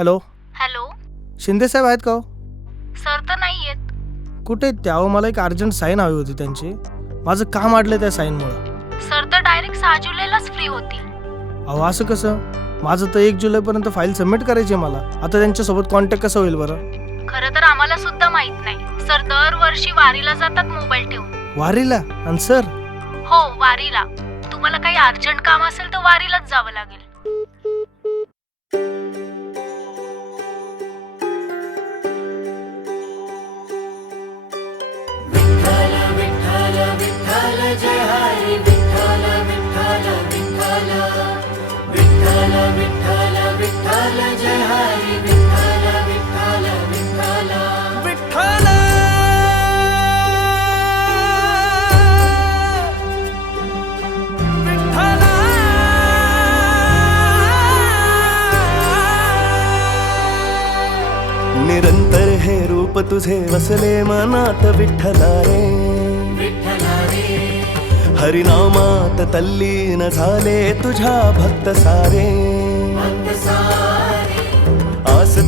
Hello hello Shinde साहेब आहेत का हो? सर तर नाही येत कुठे आहेत त्या? अहो मला एक अर्जंट साईन हवी होती त्यांची. माझं काम अडलं त्या साईनमुळं सर तर डायरेक्ट सहा जुलैलाच फ्री होतील. अहो असं कसं? माझं तर एक जुलैपर्यंत फाईल सबमिट करायची आहे मला. आता त्यांच्यासोबत कॉन्टॅक्ट कसं होईल बरं? खरं तर आम्हाला सुद्धा माहीत नाही. सर दरवर्षी वारीला जातात मोबाईल ठेवून. वारीला? आणि सर हो वारीला. तुम्हाला काही अर्जंट काम असेल तर वारीलाच जावं लागेल. निरंतर हे रूप तुझे वसले मनात विठ्ठला रे. हरिनामात तल्लीन झाले तुझ्या भक्त सारे.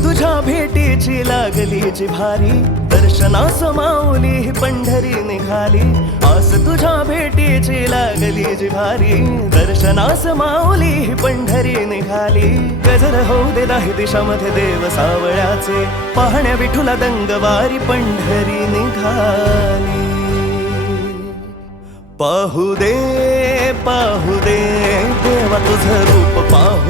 तुझ्या भेटीची लागली जी भारी. दर्शनास माऊली पंढरी निघाली आस तुझ्या भेटीची लागली जी भारी. दर्शनास माऊली पंढरी निघाली गजर होऊ दे नाही दिशामध्ये देव सावळ्याचे. पाहण्या विठुला दंगवारी पंढरी निघाली पाहू दे पाहू दे देवा तुझं रूप पाहू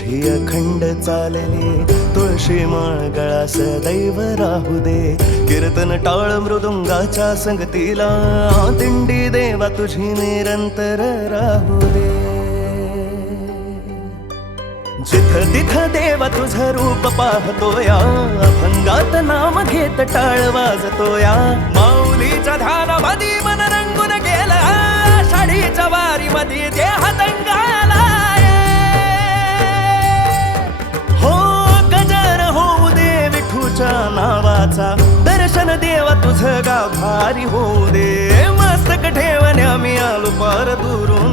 माझी अखंड चालली. तुळशी माळ गळा सदैव राहू दे. कीर्तन टाळ मृदुंगाच्या संगतीला. दिंडी देवा तुझी निरंतर राहू दे. जिथ तिथ देवा तुझं रूप पाहतोया अभंगात नाम घेत टाळ वाजतोया. माऊलीच्या ध्यानामध्ये मन रंगून देवा गाव गाभारी होऊ दे मस्तक ठेवण्या मी आलो पार दुरून.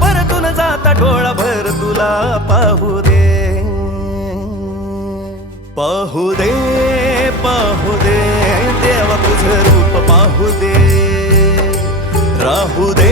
परतून जाता डोळा भर तुला पाहू दे पाहू दे पाहू दे देवा तुझं रूप पाहू दे राहू दे